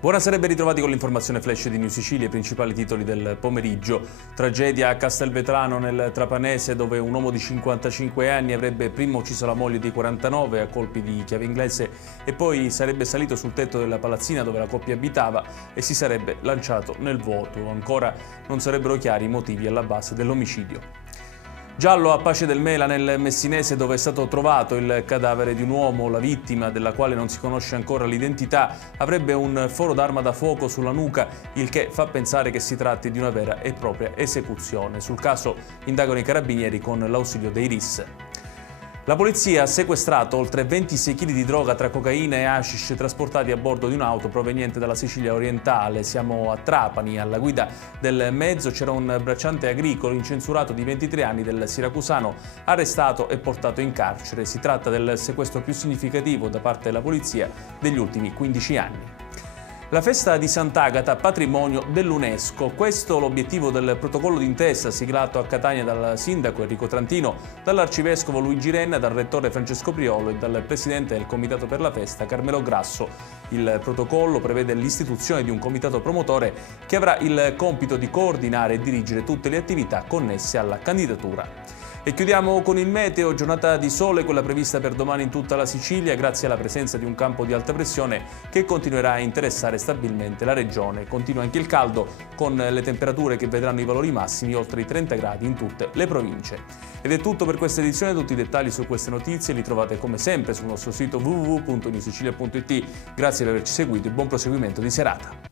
Buonasera e ben ritrovati con l'informazione flash di New Sicilia, i principali titoli del pomeriggio. Tragedia a Castelvetrano nel Trapanese, dove un uomo di 55 anni avrebbe prima ucciso la moglie di 49 a colpi di chiave inglese e poi sarebbe salito sul tetto della palazzina dove la coppia abitava e si sarebbe lanciato nel vuoto. Ancora non sarebbero chiari i motivi alla base dell'omicidio. Giallo a Pace del Mela nel Messinese, dove è stato trovato il cadavere di un uomo. La vittima, della quale non si conosce ancora l'identità, avrebbe un foro d'arma da fuoco sulla nuca, il che fa pensare che si tratti di una vera e propria esecuzione. Sul caso indagano i carabinieri con l'ausilio dei RIS. La polizia ha sequestrato oltre 26 kg di droga tra cocaina e hashish trasportati a bordo di un'auto proveniente dalla Sicilia orientale. Siamo a Trapani. Alla guida del mezzo c'era un bracciante agricolo incensurato di 23 anni del siracusano, arrestato e portato in carcere. Si tratta del sequestro più significativo da parte della polizia degli ultimi 15 anni. La festa di Sant'Agata, patrimonio dell'UNESCO. Questo l'obiettivo del protocollo d'intesa siglato a Catania dal sindaco Enrico Trantino, dall'arcivescovo Luigi Renna, dal rettore Francesco Priolo e dal presidente del comitato per la festa Carmelo Grasso. Il protocollo prevede l'istituzione di un comitato promotore che avrà il compito di coordinare e dirigere tutte le attività connesse alla candidatura. E chiudiamo con il meteo, giornata di sole, quella prevista per domani in tutta la Sicilia, grazie alla presenza di un campo di alta pressione che continuerà a interessare stabilmente la regione. Continua anche il caldo, con le temperature che vedranno i valori massimi oltre i 30 gradi in tutte le province. Ed è tutto per questa edizione, tutti i dettagli su queste notizie li trovate come sempre sul nostro sito www.newsicilia.it. Grazie per averci seguito e buon proseguimento di serata.